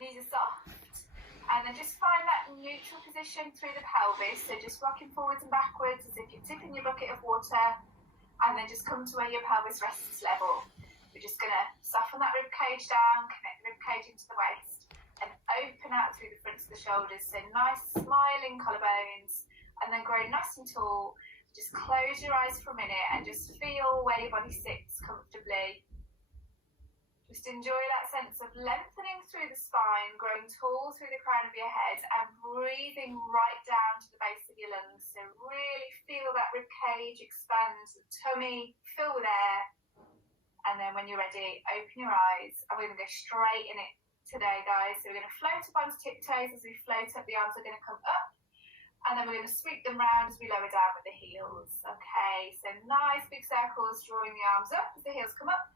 Knees are soft. And then just find that neutral position through the pelvis. So just rocking forwards and backwards as if you're tipping your bucket of water. And then just come to where your pelvis rests level. We're just going to soften that rib cage down, connect the rib cage into the waist, and open out through the fronts of the shoulders. So nice smiling collarbones, and then grow nice and tall. Just close your eyes for a minute and just feel where your body sits comfortably. Just enjoy that sense of lengthening through the spine, growing tall through the crown of your head, and breathing right down to the base of your lungs. So really feel that rib cage expand, the tummy fill with air. And then when you're ready, open your eyes. And we're going to go straight in it today, guys. So we're going to float up onto tiptoes. As we float up, the arms are going to come up. And then we're going to sweep them round as we lower down with the heels. Okay, so nice big circles, drawing the arms up as the heels come up.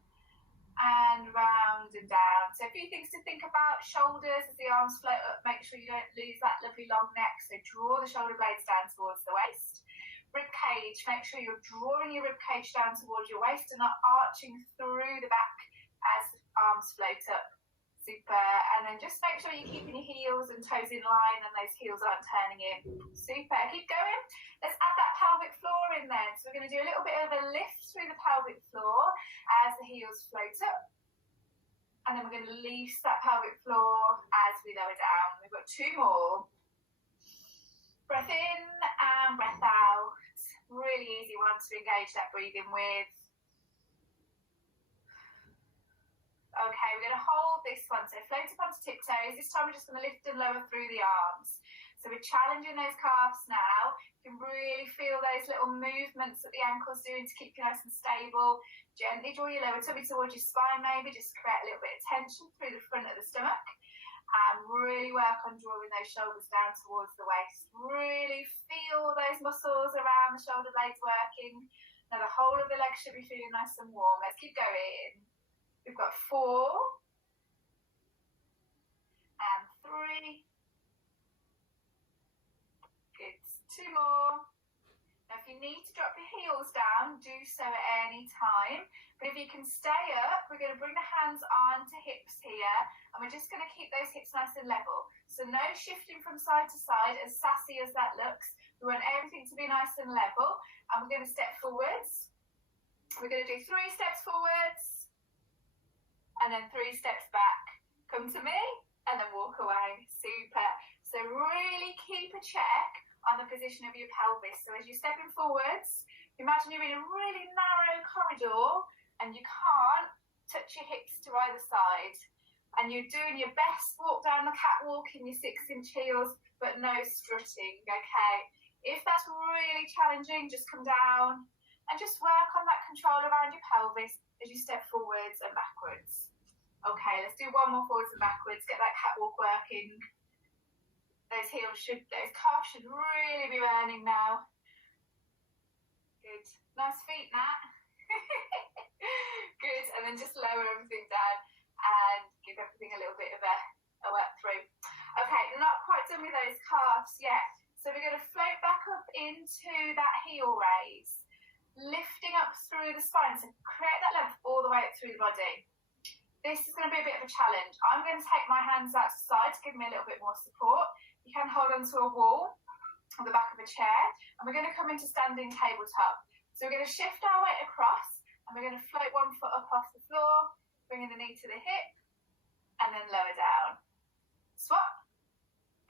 And round and down. So a few things to think about. Shoulders as the arms float up. Make sure you don't lose that lovely long neck. So draw the shoulder blades down towards the waist. Rib cage, make sure you're drawing your rib cage down towards your waist and not arching through the back as the arms float up. Super. And then just make sure you're keeping your heels and toes in line and those heels aren't turning in. Super. Keep going. Let's add that pelvic floor in then. So we're going to do a little bit of a lift through the pelvic floor as the heels float up. And then we're going to release that pelvic floor as we lower down. We've got two more. Breath in and breath out. Really easy one to engage that breathing with. Okay, we're going to hold this one. So float up onto tiptoes. This time we're just going to lift and lower through the arms. So we're challenging those calves now. You can really feel those little movements that the ankle's doing to keep you nice and stable. Gently draw your lower tummy towards your spine maybe. Just create a little bit of tension through the front of the stomach. And really work on drawing those shoulders down towards the waist. Really feel those muscles around the shoulder blades working. Now the whole of the leg should be feeling nice and warm. Let's keep going. We've got 4 and 3. Good. 2 more. Now if you need to drop your heels down, do so at any time. But if you can stay up, we're going to bring the hands onto hips here. And we're just going to keep those hips nice and level. So no shifting from side to side, as sassy as that looks. We want everything to be nice and level. And we're going to step forwards. We're going to do 3 steps forwards. And then 3 steps back. Come to me and then walk away. Super. So really keep a check on the position of your pelvis. So as you're stepping forwards, imagine you're in a really narrow corridor and you can't touch your hips to either side. And you're doing your best walk down the catwalk in your 6-inch heels, but no strutting, okay? If that's really challenging, just come down and just work on that control around your pelvis as you step forwards and backwards. Okay, let's do 1 more forwards and backwards, get that catwalk working. Those calves should really be burning now. Good. Nice feet, Nat. Good, and then just lower everything down and give everything a little bit of a work through. Okay, not quite done with those calves yet. So we're going to float back up into that heel raise, lifting up through the spine. So create that length all the way up through the body. This is going to be a bit of a challenge. I'm going to take my hands out to the side to give me a little bit more support. You can hold onto a wall or the back of a chair. And we're going to come into standing tabletop. So we're going to shift our weight across and we're going to float 1 foot up off the floor, bringing the knee to the hip and then lower down. Swap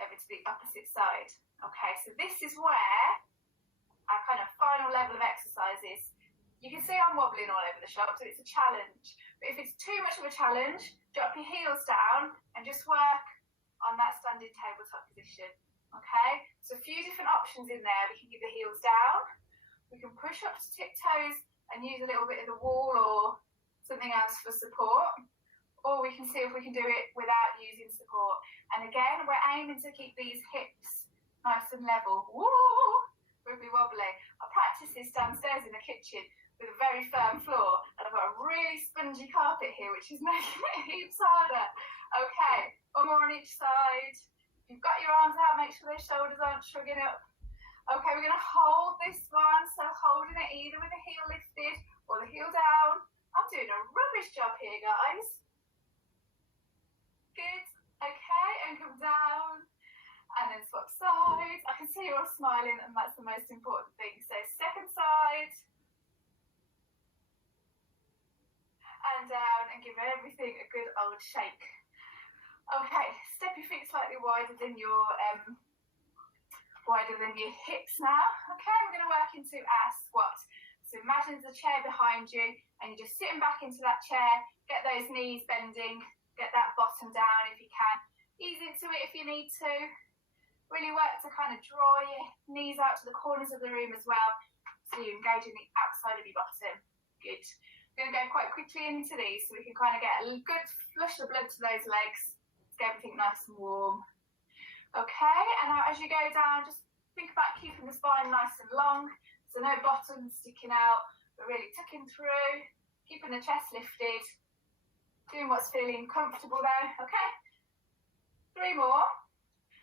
over to the opposite side. Okay, so this is where our kind of final level of exercise is. You can see I'm wobbling all over the shop, so it's a challenge. But if it's too much of a challenge, drop your heels down and just work on that standing tabletop position. Okay? So a few different options in there. We can keep the heels down. We can push up to tiptoes and use a little bit of the wall or something else for support. Or we can see if we can do it without using support. And again, we're aiming to keep these hips nice and level. Woo! Wibbly wobbly. I practice this downstairs in the kitchen with a very firm floor, and I've got a really spongy carpet here, which is making it heaps harder. Okay, 1 more on each side. If you've got your arms out, make sure those shoulders aren't shrugging up. Okay, we're going to hold this one, so holding it either with the heel lifted or the heel down. I'm doing a rubbish job here, guys. Good. Okay. happy or smiling, and that's the most important thing. So second side. And down, and give everything a good old shake. Okay, step your feet slightly wider than your hips now. Okay, we're going to work into our squat. So imagine there's a chair behind you and you're just sitting back into that chair. Get those knees bending, get that bottom down if you can. Ease into it if you need to. Really work to kind of draw your knees out to the corners of the room as well, so you're engaging the outside of your bottom. Good. We're going to go quite quickly into these so we can kind of get a good flush of blood to those legs. Let's get everything nice and warm. Okay, and now as you go down, just think about keeping the spine nice and long, so no bottom sticking out, but really tucking through, keeping the chest lifted, doing what's feeling comfortable there. Okay, 3 more,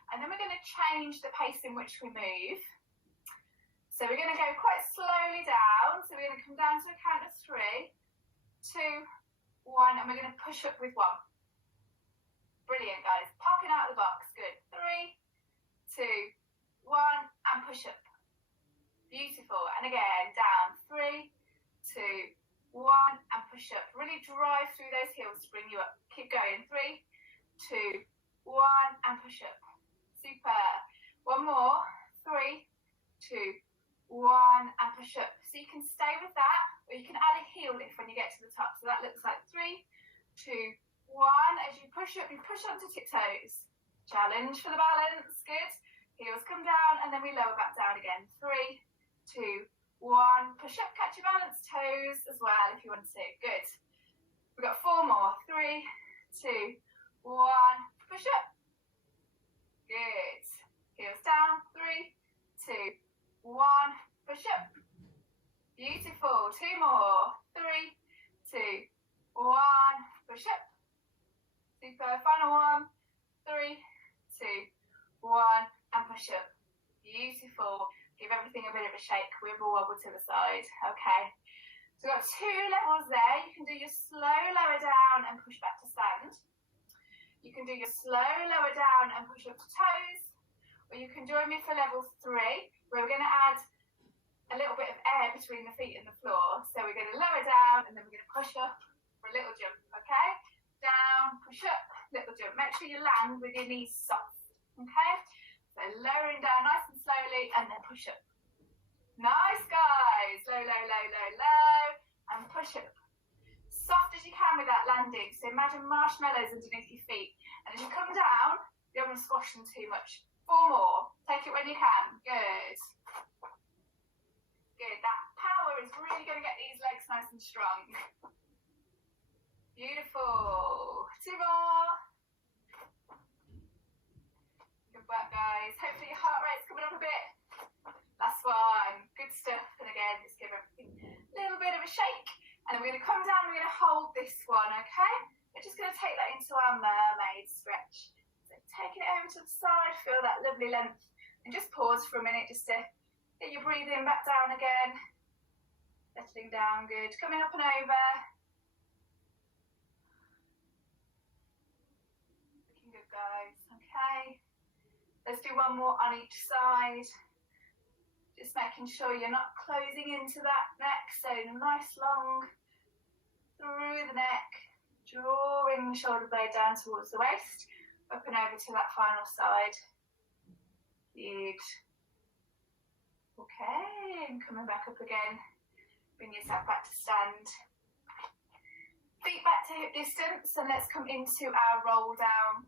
and then we're going to change the pace in which we move. So we're going to go quite slowly down, so we're going to come down to a count of 3, 2, 1, and we're going to push up with 1. Brilliant, guys. Popping out of the box. Good. 3, 2, 1, and push up. Beautiful. And again, down. 3, 2, 1, and push up. Really drive through those heels to bring you up. Keep going. 3, 2, 1, and push up. Super. 1 more. 3, 2, 1, and push up. So you can stay with that, or you can add a heel lift when you get to the top. So that looks like 3, 2, 1, as you push up, you push onto tiptoes. Challenge for the balance, good. Heels come down and then we lower back down again. 3, 2, 1, push up, catch your balance, toes as well if you want to. Good. We've got 4 more. 3, 2, 1, push up. Good. Heels down. 3, 2, 1, push up. Beautiful. 2 more. 3, 2, 1, push up. Super. Final 1. 3, 2, 1, and push up. Beautiful. Give everything a bit of a shake. Wibble wobble to the side. Okay. So we've got 2 levels there. You can do your slow lower down and push back to stand. You can do your slow lower down and push up to toes. Or you can join me for level 3, where we're going to add a little bit of air between the feet and the floor. So we're going to lower down and then we're going to push up for a little jump. Okay. Down, push up, little jump. Make sure you land with your knees soft, okay? So lowering down nice and slowly and then push up. Nice, guys. Low, low, low, low, low, and push up. Soft as you can with that landing. So imagine marshmallows underneath your feet. And as you come down, you don't want to squash them too much. 4 more. Take it when you can. Good. Good. That power is really going to get these legs nice and strong. Beautiful. 2 more. Good work, guys. Hopefully your heart rate's coming up a bit. Last one. Good stuff. And again, just give everything a little bit of a shake. And then we're going to come down and we're going to hold this one, okay? We're just going to take that into our mermaid stretch. So taking it over to the side, feel that lovely length. And just pause for a minute just to get your breathing back down again. Settling down, good. Coming up and over. Guys, okay, let's do 1 more on each side, just making sure you're not closing into that neck, so nice long through the neck, drawing the shoulder blade down towards the waist, up and over to that final side. Good. Okay, and coming back up again, bring yourself back to stand. Feet back to hip distance, and let's come into our roll down.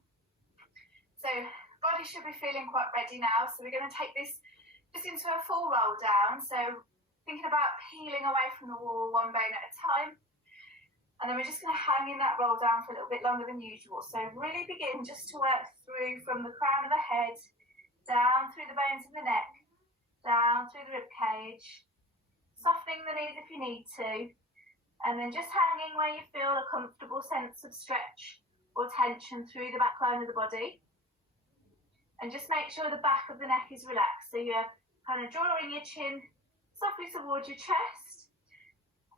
So body should be feeling quite ready now. So we're going to take this just into a full roll down. So thinking about peeling away from the wall 1 bone at a time. And then we're just going to hang in that roll down for a little bit longer than usual. So really begin just to work through from the crown of the head, down through the bones of the neck, down through the rib cage, softening the knees if you need to. And then just hanging where you feel a comfortable sense of stretch or tension through the back line of the body. And just make sure the back of the neck is relaxed. So you're kind of drawing your chin softly towards your chest.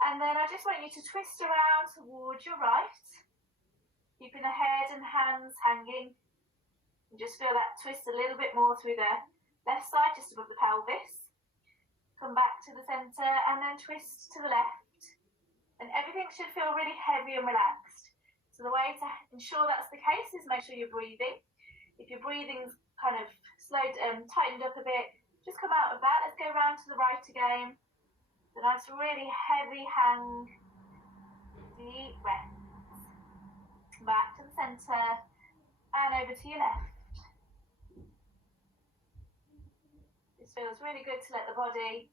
And then I just want you to twist around towards your right, keeping the head and hands hanging. And just feel that twist a little bit more through the Left side just above the pelvis. Come back to the centre and then twist to the left. And everything should feel really heavy and relaxed. So the way to ensure that's the case is make sure you're breathing. If your breathing's kind of slowed and tightened up a bit, just come out of that. Let's go round to the right again. The nice really heavy hang. Deep breath. Back to the centre and over to your left. This feels really good to let the body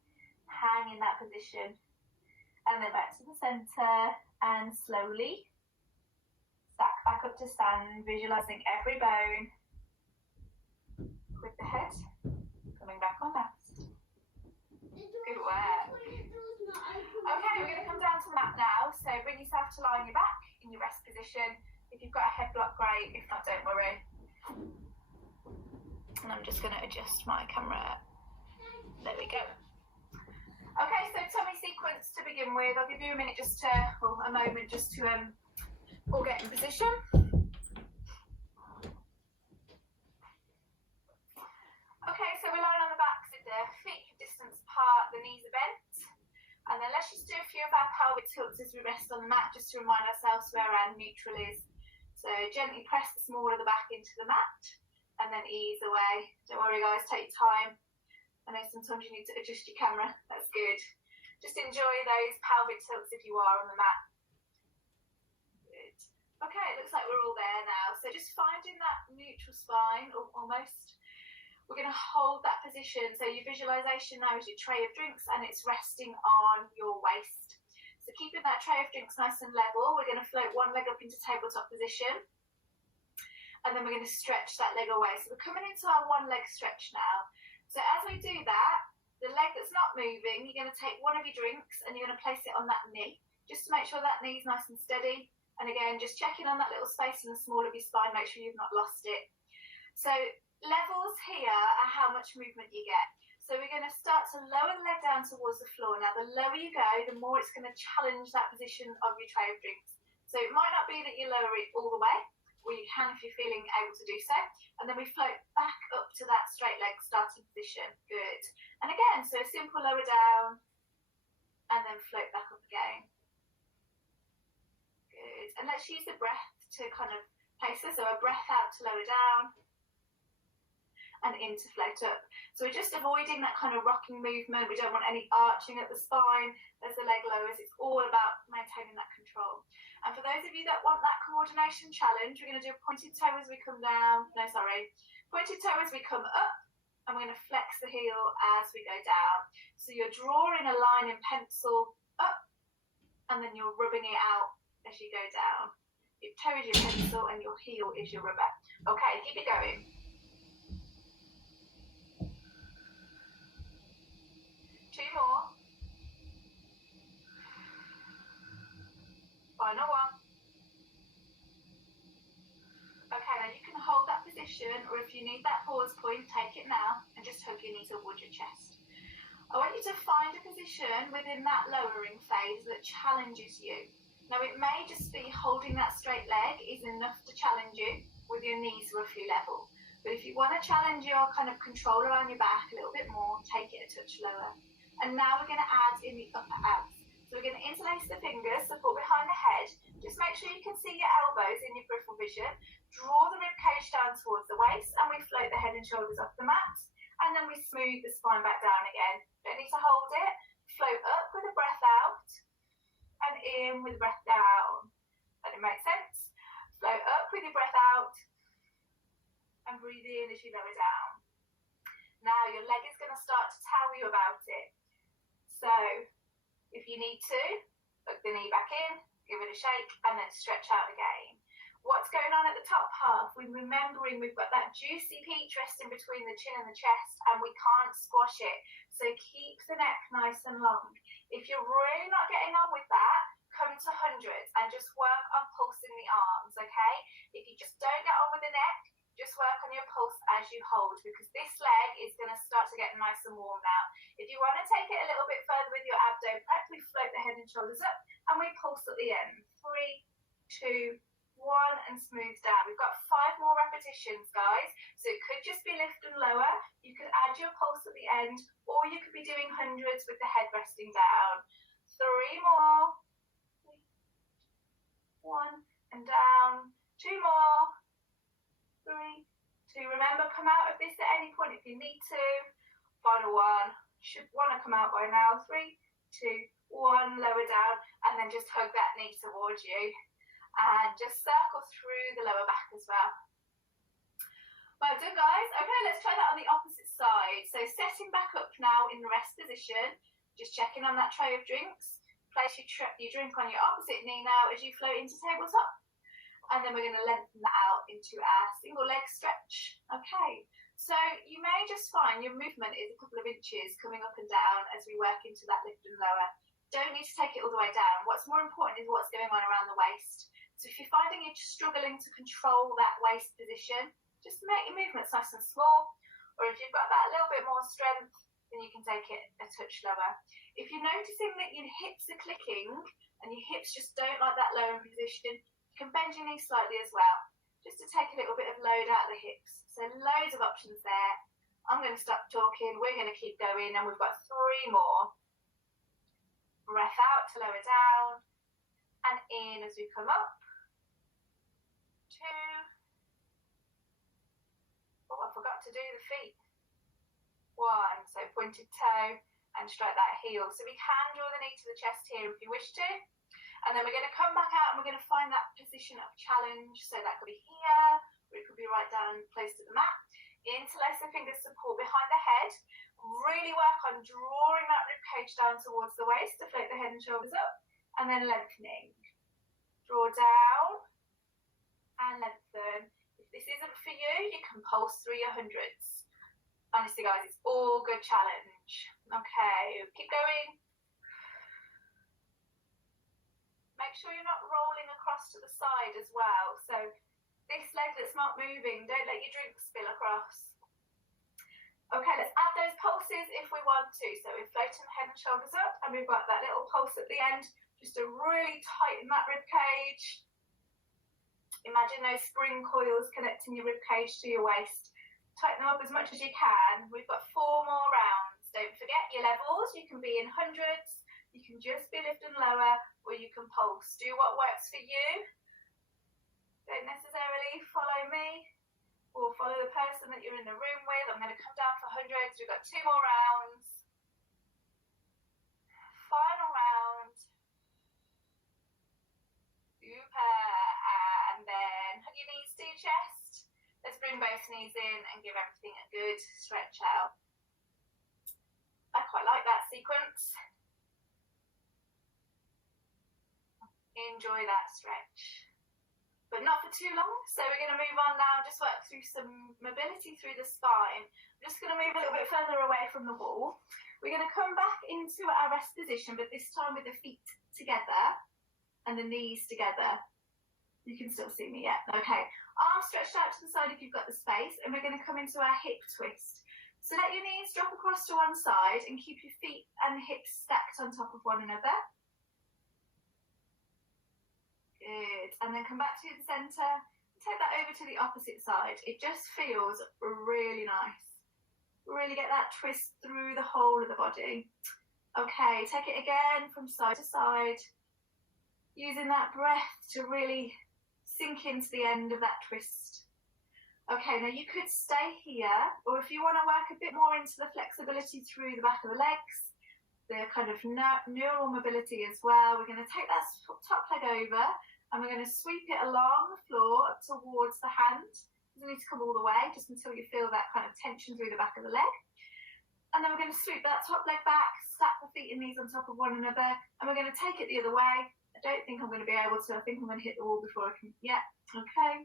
hang in that position. And then back to the centre and slowly stack back up to stand, visualising every bone with the head coming back on last. Good work. Okay, we're going to come down to the mat now. So bring yourself to lie on your back in your rest position. If you've got a head block, great. If not, don't worry. And I'm just going to adjust my camera. There we go. Okay, so tummy sequence to begin with. I'll give you a minute just to, well, a moment just to all get in position. Okay, so we're lying on the back with the feet distance apart, the knees are bent. And then let's just do a few of our pelvic tilts as we rest on the mat, just to remind ourselves where our neutral is. So gently press the small of the back into the mat and then ease away. Don't worry guys, take your time. I know sometimes you need to adjust your camera, that's good. Just enjoy those pelvic tilts if you are on the mat. Good. Okay, it looks like we're all there now. So just finding that neutral spine, or almost. We're going to hold that position. So your visualisation now is your tray of drinks and it's resting on your waist. So keeping that tray of drinks nice and level, we're going to float one leg up into tabletop position. And then we're going to stretch that leg away. So we're coming into our one leg stretch now. So as we do that, the leg that's not moving, you're going to take one of your drinks and you're going to place it on that knee, just to make sure that knee's nice and steady. And again, just checking on that little space in the small of your spine, make sure you've not lost it. So levels here are how much movement you get. So we're going to start to lower the leg down towards the floor. Now, the lower you go, the more it's going to challenge that position of your tray of drinks. So it might not be that you lower it all the way, or you can if you're feeling able to do so. And then we float back up to that straight leg starting position. Good. And again, so a simple lower down, and then float back up again. Good. And let's use the breath to kind of place this. So a breath out to lower down, and in to float up. So we're just avoiding that kind of rocking movement. We don't want any arching at the spine as the leg lowers. It's all about maintaining that control. And for those of you that want that coordination challenge, we're going to do a pointed toe as we come down. No, sorry. Pointed toe as we come up, and we're going to flex the heel as we go down. So you're drawing a line in pencil up, and then you're rubbing it out as you go down. Your toe is your pencil, and your heel is your rubber. Okay, keep it going. Two more. Final one. Okay, now you can hold that position, or if you need that pause point, take it now and just hug your knee towards your chest. I want you to find a position within that lowering phase that challenges you. Now, it may just be holding that straight leg is enough to challenge you with your knees roughly level. But if you want to challenge your kind of control around your back a little bit more, take it a touch lower. And now we're going to add in the upper abs. So we're going to interlace the fingers, support behind the head. Just make sure you can see your elbows in your peripheral vision. Draw the rib cage down towards the waist, and we float the head and shoulders off the mat. And then we smooth the spine back down again. Don't need to hold it. Float up with a breath out, and in with a breath down. That it makes sense? Float up with your breath out, and breathe in as you lower down. Now your leg is going to start to tell you about it. So if you need to, hook the knee back in, give it a shake, and then stretch out again. What's going on at the top half? We're remembering we've got that juicy peach resting between the chin and the chest, and we can't squash it. So keep the neck nice and long. If you're really not getting on with that, come to hundreds and just work on pulsing the arms, okay? If you just don't get on with the neck, just work on your pulse as you hold, because this leg is going to start to get nice and warm now. If you want to take it a little bit further with your abdo prep, we float the head and shoulders up, and we pulse at the end. 3, 2, 1, and smooth down. We've got 5 more repetitions, guys. So it could just be lift and lower. You could add your end, or you could be doing hundreds with the head resting down. 3 more. 1 and down. 2 more. 3, 2. Remember, come out of this at any point if you need to. Final 1. Should want to come out by now. 3, 2, 1. Lower down, and then just hug that knee towards you, and just circle through the lower back as well. Well done, guys. Okay, let's try that on the opposite side. So setting back up now in the rest position, just checking on that tray of drinks. Place your drink on your opposite knee now as you float into tabletop. And then we're going to lengthen that out into our single leg stretch. Okay, so you may just find your movement is a couple of inches coming up and down as we work into that lift and lower. Don't need to take it all the way down. What's more important is what's going on around the waist. So if you're finding you're struggling to control that waist position, just make your movements nice and small, or if you've got that little bit more strength, then you can take it a touch lower. If you're noticing that your hips are clicking and your hips just don't like that lower position, you can bend your knees slightly as well, just to take a little bit of load out of the hips. So loads of options there. I'm going to stop talking, we're going to keep going, and we've got 3 more. Breath out to lower down, and in as we come up. 2. Oh, I forgot to do the feet. 1, so pointed toe and strike that heel. So we can draw the knee to the chest here if you wish to. And then we're going to come back out and we're going to find that position of challenge. So that could be here, or it could be right down close to the mat. Interlace the fingers, support behind the head. Really work on drawing that rib cage down towards the waist to float the head and shoulders up. And then lengthening. Draw down and lengthen. If this isn't for you, you can pulse through your hundreds. Honestly, guys, it's all good challenge. Okay, keep going. Make sure you're not rolling across to the side as well. So this leg that's not moving, don't let your drink spill across. Okay, let's add those pulses if we want to. So we're floating the head and shoulders up, and we've got that little pulse at the end, just to really tighten that rib cage. Imagine those spring coils connecting your rib cage to your waist. Tighten them up as much as you can. We've got 4 more rounds. Don't forget your levels. You can be in hundreds, you can just be lift and lower, or you can pulse. Do what works for you. Don't necessarily follow me or follow the person that you're in the room with. I'm going to come down for hundreds. We've got 2 more rounds. Final round. Super. And then hug your knees to your chest. Let's bring both knees in and give everything a good stretch out. I quite like that sequence. Enjoy that stretch. But not for too long, so we're going to move on now and just work through some mobility through the spine. I'm just going to move a little bit further away from the wall. We're going to come back into our rest position, but this time with the feet together and the knees together. You can still see me, yeah? Okay. Arms stretched out to the side if you've got the space, and we're going to come into our hip twist. So let your knees drop across to one side and keep your feet and hips stacked on top of one another. Good. And then come back to the centre. Take that over to the opposite side. It just feels really nice. Really get that twist through the whole of the body. Okay, take it again from side to side. Using that breath to really sink into the end of that twist. Okay, now you could stay here, or if you want to work a bit more into the flexibility through the back of the legs, the kind of neural mobility as well, we're going to take that top leg over, and we're going to sweep it along the floor up towards the hand. It doesn't need to come all the way, just until you feel that kind of tension through the back of the leg. And then we're going to sweep that top leg back, stack the feet and knees on top of one another, and we're going to take it the other way. I don't think I'm going to be able to. I think I'm going to hit the wall before I can. Yeah, okay.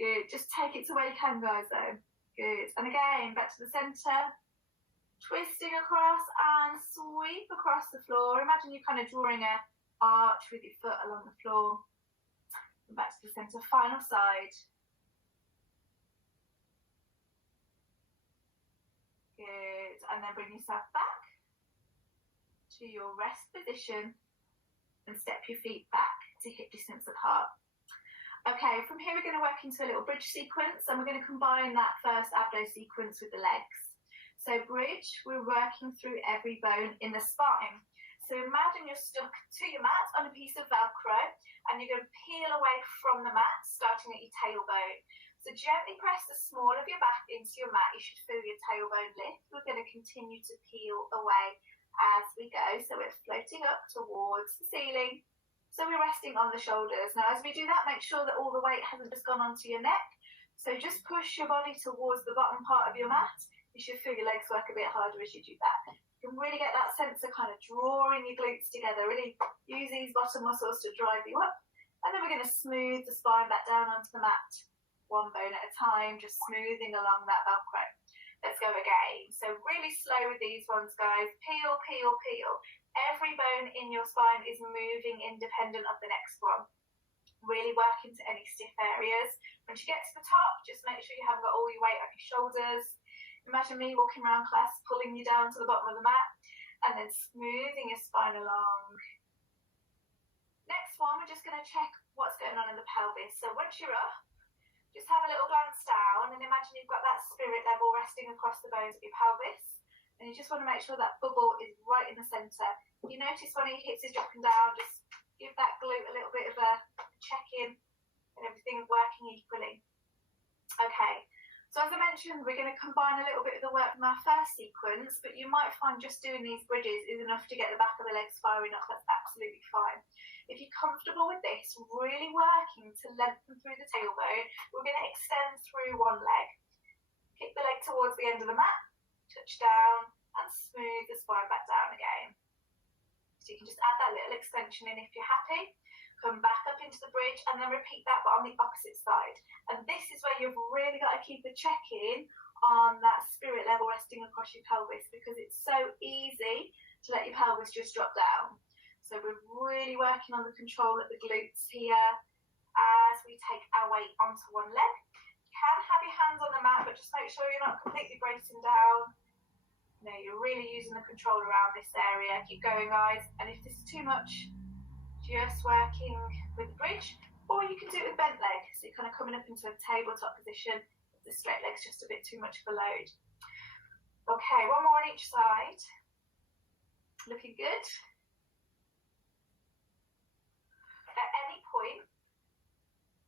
Good. Just take it to where you can, guys, though. Good. And again, back to the centre. Twisting across and sweep across the floor. Imagine you're kind of drawing a arch with your foot along the floor. And back to the centre. Final side. Good. And then bring yourself back to your rest position and step your feet back to hip distance apart. Okay, from here we're going to work into a little bridge sequence, and we're going to combine that first abdo sequence with the legs. So bridge, we're working through every bone in the spine. So imagine you're stuck to your mat on a piece of Velcro and you're going to peel away from the mat, starting at your tailbone. So gently press the small of your back into your mat. You should feel your tailbone lift. We're going to continue to peel away as we go. So we're floating up towards the ceiling. So we're resting on the shoulders. Now as we do that, make sure that all the weight hasn't just gone onto your neck. So just push your body towards the bottom part of your mat. You should feel your legs work a bit harder as you do that. You can really get that sense of kind of drawing your glutes together. Really use these bottom muscles to drive you up. And then we're going to smooth the spine back down onto the mat, one bone at a time, just smoothing along that Velcro. Let's go again. So really slow with these ones, guys. Peel, peel, peel. Every bone in your spine is moving independent of the next one. Really work into any stiff areas. Once you get to the top, just make sure you haven't got all your weight on your shoulders. Imagine me walking around class, pulling you down to the bottom of the mat, and then smoothing your spine along. Next one, we're just going to check what's going on in the pelvis. So once you're up, just have a little glance down and imagine you've got that spirit level resting across the bones of your pelvis. And you just want to make sure that bubble is right in the centre. You notice when your hips is dropping down, just give that glute a little bit of a check-in and everything's working equally. Okay. So as I mentioned, we're going to combine a little bit of the work from our first sequence, but you might find just doing these bridges is enough to get the back of the legs firing up. That's absolutely fine. If you're comfortable with this, really working to lengthen through the tailbone, we're going to extend through one leg. Kick the leg towards the end of the mat, touch down, and smooth the spine back down again. So you can just add that little extension in if you're happy. Come back up into the bridge and then repeat that but on the opposite side. And this is where you've really got to keep a check-in on that spirit level resting across your pelvis, because it's so easy to let your pelvis just drop down. So we're really working on the control of the glutes here as we take our weight onto one leg. You can have your hands on the mat, but just make sure you're not completely bracing down. No, you're really using the control around this area. Keep going, guys. And if this is too much, just working with the bridge, or you can do it with bent leg. So you're kind of coming up into a tabletop position. The straight leg's just a bit too much of a load. Okay, one more on each side. Looking good. At any point,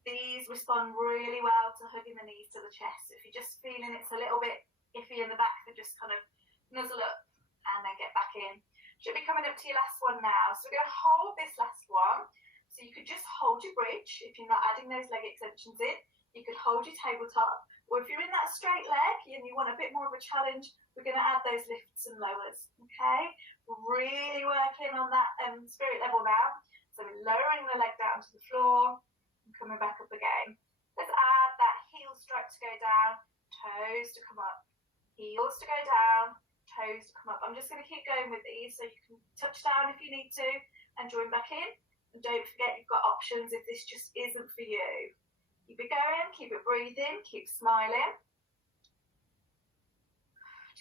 these respond really well to hugging the knees to the chest. So if you're just feeling it's a little bit iffy in the back, then just kind of nuzzle up and then get back in. Should be coming up to your last one now. So we're going to hold this last one. So you could just hold your bridge if you're not adding those leg extensions in. You could hold your tabletop. Or if you're in that straight leg and you want a bit more of a challenge, we're going to add those lifts and lowers. Okay? Really working on that spirit level now. So we're lowering the leg down to the floor and coming back up again. Let's add that heel strike to go down, toes to come up, heels to go down, toes to come up. I'm just going to keep going with these so you can touch down if you need to and join back in. And don't forget you've got options if this just isn't for you. Keep it going, keep it breathing, keep smiling.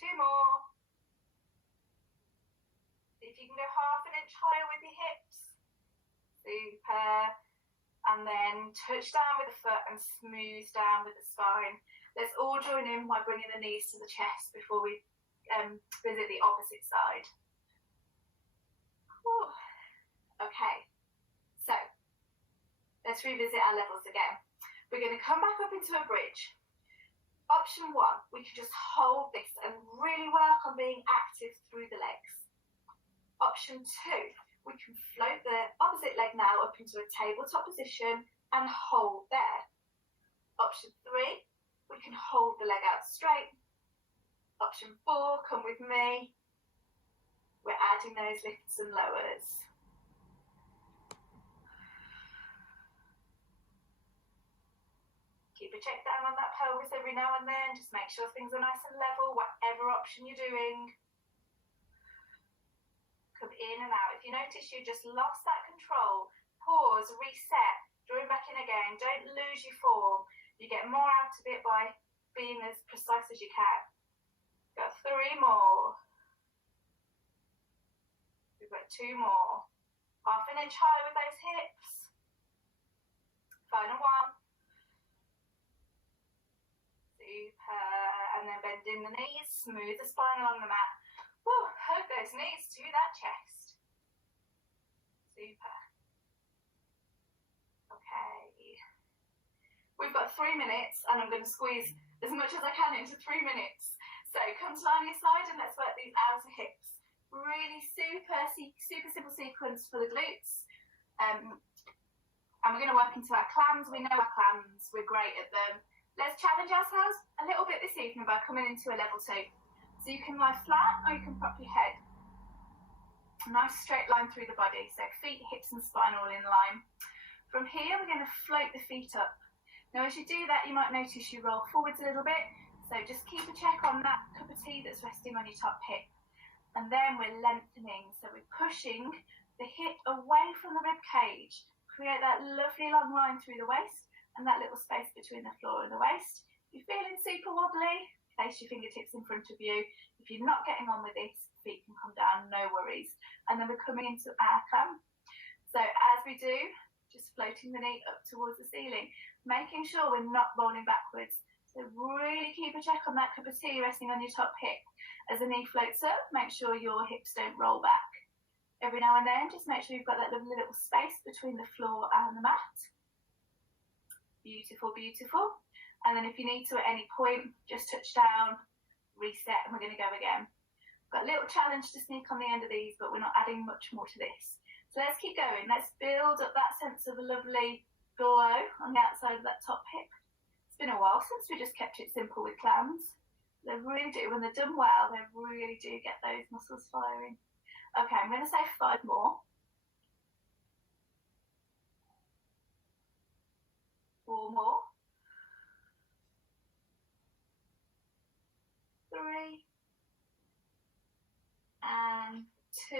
2 more. See if you can go half an inch higher with your hips. Super. And then touch down with the foot and smooth down with the spine. Let's all join in by bringing the knees to the chest before we visit the opposite side. Whew. Okay, so let's revisit our levels again. We're going to come back up into a bridge. Option 1, we can just hold this and really work on being active through the legs. Option 2, we can float the opposite leg now up into a tabletop position and hold there. Option 3, we can hold the leg out straight. Option 4, come with me. We're adding those lifts and lowers. Keep a check down on that pelvis every now and then. Just make sure things are nice and level, whatever option you're doing. Come in and out. If you notice you just lost that control, pause, reset, join back in again. Don't lose your form. You get more out of it by being as precise as you can. Got 3 more. We've got 2 more. Half an inch high with those hips. Final one. Super. And And then bending the knees, smooth the spine along the mat. Woo, hug those knees to that chest. Super. Okay. We've got 3 minutes and I'm going to squeeze as much as I can into 3 minutes. So come to lie on your side and let's work these outer hips. Really super simple sequence for the glutes. And we're going to work into our clams. We know our clams, we're great at them. Let's challenge ourselves a little bit this evening by coming into a level 2. So you can lie flat or you can prop your head. Nice straight line through the body. So feet, hips and spine all in line. From here, we're going to float the feet up. Now, as you do that, you might notice you roll forwards a little bit. So just keep a check on that cup of tea that's resting on your top hip. And then we're lengthening. So we're pushing the hip away from the rib cage. Create that lovely long line through the waist and that little space between the floor and the waist. If you're feeling super wobbly, place your fingertips in front of you. If you're not getting on with this, feet can come down, no worries. And then we're coming into our clam. So as we do, just floating the knee up towards the ceiling, making sure we're not rolling backwards. So really keep a check on that cup of tea resting on your top hip. As the knee floats up, make sure your hips don't roll back. Every now and then, just make sure you've got that lovely little space between the floor and the mat. Beautiful, beautiful. And then if you need to at any point, just touch down, reset, and we're going to go again. Got a little challenge to sneak on the end of these, but we're not adding much more to this. So let's keep going. Let's build up that sense of a lovely glow on the outside of that top hip. It's been a while since we just kept it simple with clams. They really do, when they're done well, they really do get those muscles firing. Okay, I'm going to say 5 more. 4 more. 3. And 2.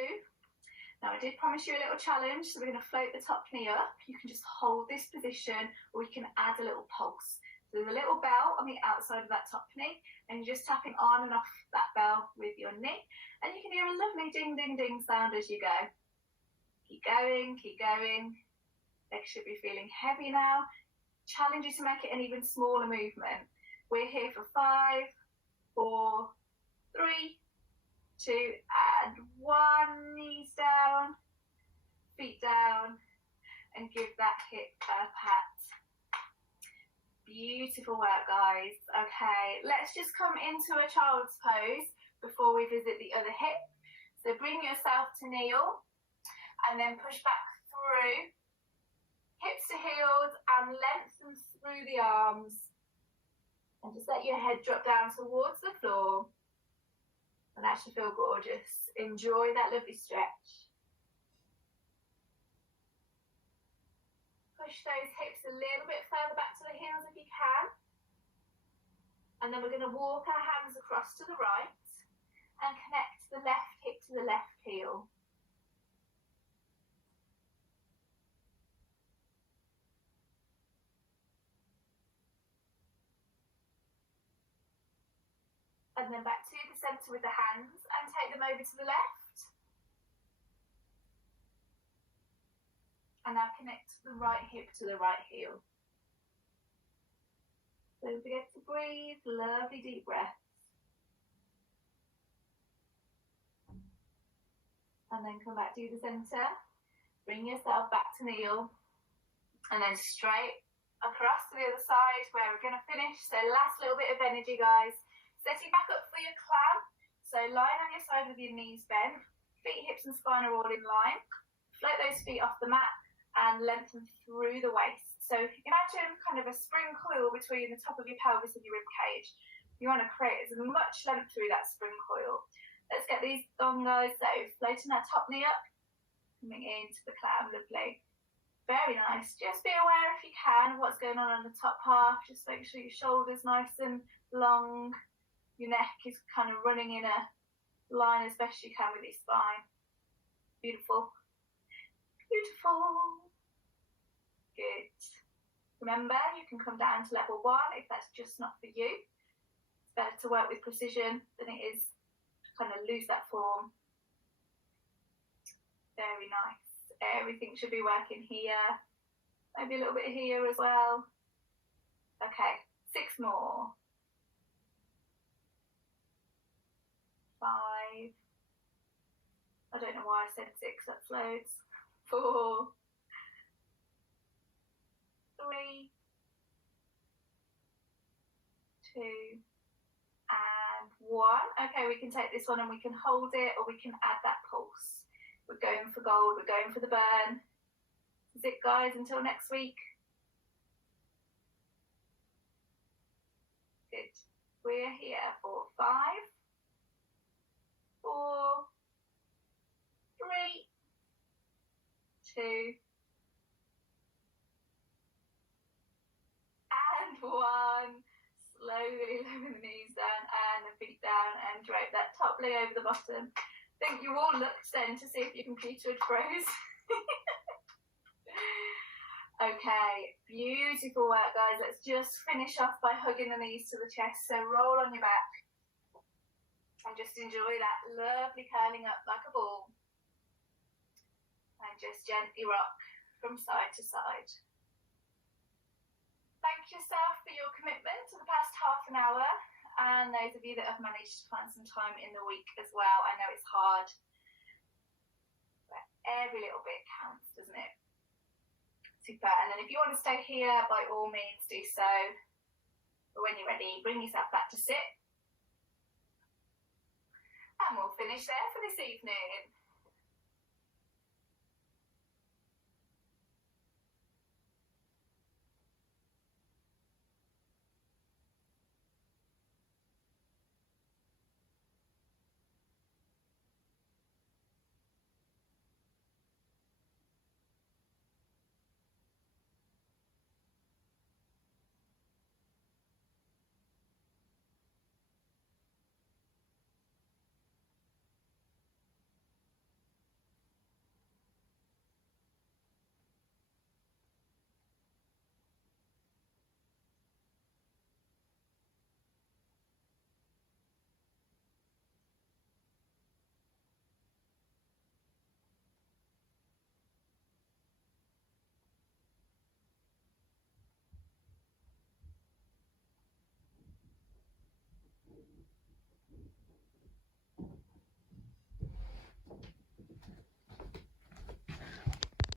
Now I did promise you a little challenge, so we're going to float the top knee up. You can just hold this position or you can add a little pulse. So there's a little bell on the outside of that top knee and you're just tapping on and off that bell with your knee. And you can hear a lovely ding, ding, ding sound as you go. Keep going, keep going. Legs should be feeling heavy now. Challenge you to make it an even smaller movement. We're here for 5, 4, 3, 2, and 1. Knees down, feet down, and give that hip a pat. Beautiful work, guys. Okay, let's just come into a child's pose before we visit the other hip. So bring yourself to kneel and then push back through, hips to heels, and lengthen through the arms. And just let your head drop down towards the floor. And that should feel gorgeous. Enjoy that lovely stretch. Push those hips a little bit further back to the heels if you can. And then we're going to walk our hands across to the right and connect the left hip to the left heel. And then back to the centre with the hands and take them over to the left. And now connect the right hip to the right heel. Don't forget to breathe, lovely deep breaths. And then come back to the centre. Bring yourself back to kneel. And then straight across to the other side where we're going to finish. So last little bit of energy, guys. Setting back up for your clam. So lying on your side with your knees bent. Feet, hips and spine are all in line. Float those feet off the mat and lengthen through the waist. So imagine kind of a spring coil between the top of your pelvis and your rib cage. You want to create as much length through that spring coil. Let's get these done, guys. So floating that top knee up, coming into the clam, lovely. Very nice. Just be aware if you can of what's going on the top half. Just make sure your shoulders nice and long. Your neck is kind of running in a line as best you can with your spine. Beautiful. Beautiful. Good. Remember, you can come down to level 1 if that's just not for you. It's better to work with precision than it is to kind of lose that form. Very nice. Everything should be working here. Maybe a little bit here as well. Okay, 6 more. I don't know why I said 6, that's loads. 4, 3, 2, and 1. Okay, we can take this one and we can hold it, or we can add that pulse. We're going for gold, we're going for the burn. That's it, guys, until next week. Good. We're here for 5, 4, 3, 2, and 1. Slowly lower the knees down and the feet down and drape that top leg over the bottom. I think you all looked then to see if your computer had froze. Okay, beautiful work, guys. Let's just finish off by hugging the knees to the chest. So roll on your back and just enjoy that lovely curling up like a ball. And just gently rock from side to side. Thank yourself for your commitment to the past half an hour, and those of you that have managed to find some time in the week as well. I know it's hard, but every little bit counts, doesn't it? Super. And then if you want to stay here, by all means do so. But when you're ready, bring yourself back to sit. And we'll finish there for this evening.